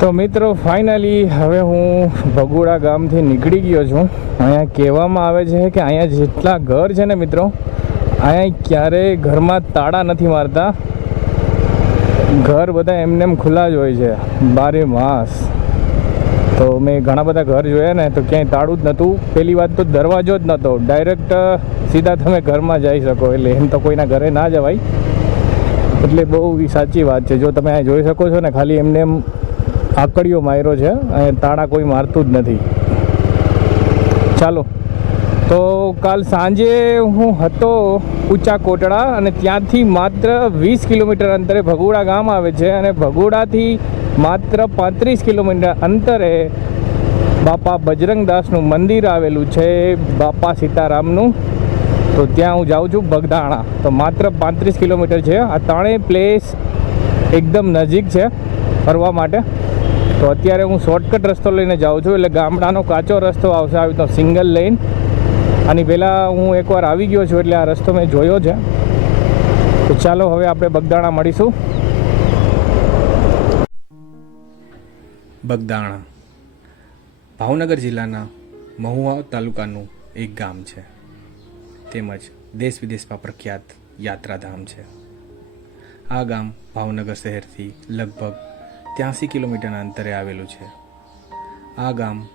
તો મિત્રો ફાઇનલી હવે હું ભગુડા ગામથી નીકળી ગયો છું. અહીંયા કહેવામાં આવે છે કે અહીંયા જેટલા ઘર છે ને મિત્રો, અહીંયા ક્યારેય ઘરમાં તાળા નથી મારતા. ઘર બધા એમને એમ ખુલ્લા જ હોય છે. બારે માસ. તો મેં ઘણા બધા ઘર જોયા ને, તો ક્યાંય તાળું જ નહોતું. પહેલી વાત તો દરવાજો જ નહોતો. ડાયરેક્ટ સીધા તમે ઘરમાં જઈ શકો. એટલે એમ તો કોઈના ઘરે ના જવાય. એટલે બહુ સાચી વાત છે. જો તમે આ જોઈ શકો છો ને, ખાલી એમને એમ આકડીઓ માર્યો છે અને તાળા કોઈ મારતું જ નથી. ચાલો. તો કાલ સાંજે હું હતો ઊંચા કોટડા અને ત્યાંથી માત્ર વીસ કિલોમીટર અંતરે ભગોડા ગામ આવે છે અને ભગોડાથી માત્ર પાંત્રીસ કિલોમીટર અંતરે બાપા બજરંગદાસનું મંદિર આવેલું છે બાપા સીતારામનું. તો ત્યાં હું જાઉં છું બગદાણા. તો માત્ર પાંત્રીસ કિલોમીટર છે. આ ત્રણેય પ્લેસ એકદમ નજીક છે ફરવા માટે. તો અત્યારે હું શોર્ટકટ રસ્તો લઈને જાઉં છું, એટલે ગામડાનો કાચો રસ્તો આવશે. આવી તો સિંગલ લેન આની પહેલાં હું એકવાર આવી ગયો છું, એટલે આ રસ્તો મેં જોયો છે. તો ચાલો હવે આપણે બગદાણા મળીશું. બગદાણા. ભાવનગર જિલ્લાના મહુવા તાલુકાનું એક ગામ છે. તેમજ દેશ વિદેશમાં પ્રખ્યાત યાત્રાધામ છે. આ ગામ ભાવનગર શહેરથી લગભગ ત્યાંસી કિલોમીટરના અંતરે આવેલું છે. આ ગામ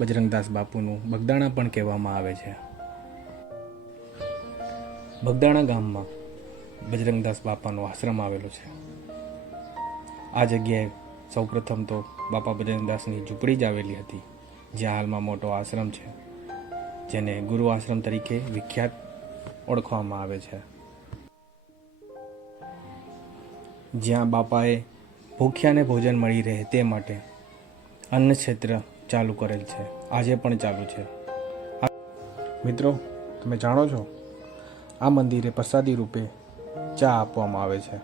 બજરંગદાસ બાપુનું બગદાણા પણ કહેવામાં આવે છે. બગદાણા ગામમાં બજરંગદાસ બાપાનો આશ્રમ આવેલો છે. આ જગ્યાએ સૌપ્રથમ તો બાપા બજરંગદાસની ઝૂંપડી જ આવેલી હતી જ્યાં હાલમાં મોટો આશ્રમ છે, જેને ગુરુ આશ્રમ તરીકે વિખ્યાત ઓળખવામાં આવે છે. જ્યાં બાપાએ ભૂખ્યાને ભોજન મળી રહે તે માટે અન્ન ક્ષેત્ર ચાલુ કરેલ છે. આજે પણ ચાલુ છે. મિત્રો, તમે જાણો છો? આ મંદિરે પ્રસાદી રૂપે ચા આપવામાં આવે છે.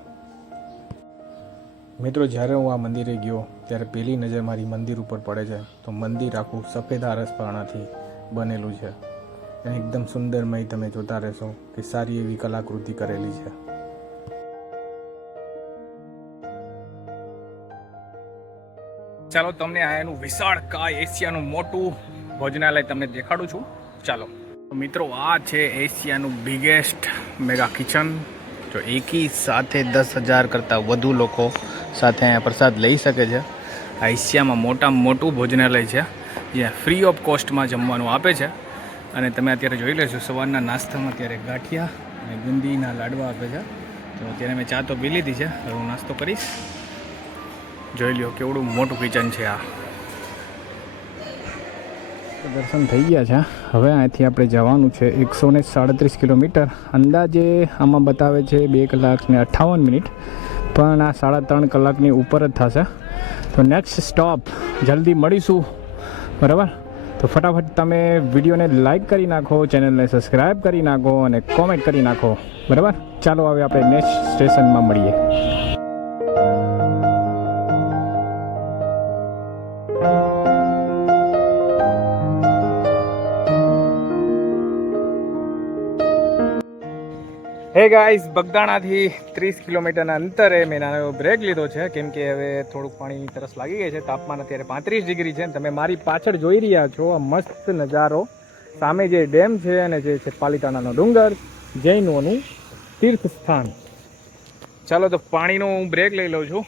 મિત્રો, જ્યારે હું આ મંદિરે ગયો, ત્યારે પહેલી નજર મારી મંદિર ઉપર પડે છે. તો મંદિર આખું સફેદ આરસપાણાથી બનેલું છે. અને એકદમ સુંદરમય તમે જોતા રહેશો કે સારી એવી કલાકૃતિ કરેલી છે. ચાલો તમને એનું વિશાળ કાય એશિયાનું મોટું ભોજનાલય તમને દેખાડું છું. ચાલો. મિત્રો, આ છે એશિયાનું બિગેસ્ટ મેગા કિચન જો એકી સાથે દસ હજાર કરતાં વધુ લોકો સાથે અહીંયા પ્રસાદ લઈ શકે છે. આ એશિયામાં મોટામાં મોટું ભોજનાલય છે. જ્યાં ફ્રી ઓફ કોસ્ટમાં જમવાનું આપે છે. અને તમે અત્યારે જોઈ લેશો સવારના નાસ્તામાં અત્યારે ગાંઠિયા અને ગુંદીના લાડવા આપે છે. તો અત્યારે મેં ચા તો પી લીધી છે. હવે હું નાસ્તો કરીશ. જોઈ લ્યો, કેવડું મોટું કિચન છે આ. દર્શન થઈ ગયા છે હવે અહીંથી આપણે જવાનું છે એકસો ને સાડત્રીસ કિલોમીટર. અંદાજે આમાં બતાવે છે બે કલાક ને અઠ્ઠાવન મિનિટ, પણ આ સાડા ત્રણ કલાકની ઉપર જ થશે. તો નેક્સ્ટ સ્ટોપ જલ્દી મળીશું. બરાબર? તો ફટાફટ તમે વિડીયોને લાઈક કરી નાખો ચેનલને સબસ્ક્રાઈબ કરી નાખો અને કોમેન્ટ કરી નાખો. બરાબર? ચાલો, હવે આપણે નેક્સ્ટ સ્ટેશનમાં મળીએ. હે ગાઈઝ બગદાણાથી ત્રીસ કિલોમીટરના અંતરે મેં નાનો બ્રેક લીધો છે. કેમ કે હવે થોડુંક પાણીની તરસ લાગી ગઈ છે. તાપમાન અત્યારે પાંત્રીસ ડિગ્રી છે તમે મારી પાછળ જોઈ રહ્યા છો આ મસ્ત નજારો. સામે જે ડેમ છે અને જે છે પાલિતાણાનો ડુંગર, જૈનોનું તીર્થ સ્થાન ચાલો તો પાણીનો હું બ્રેક લઈ લઉં છું.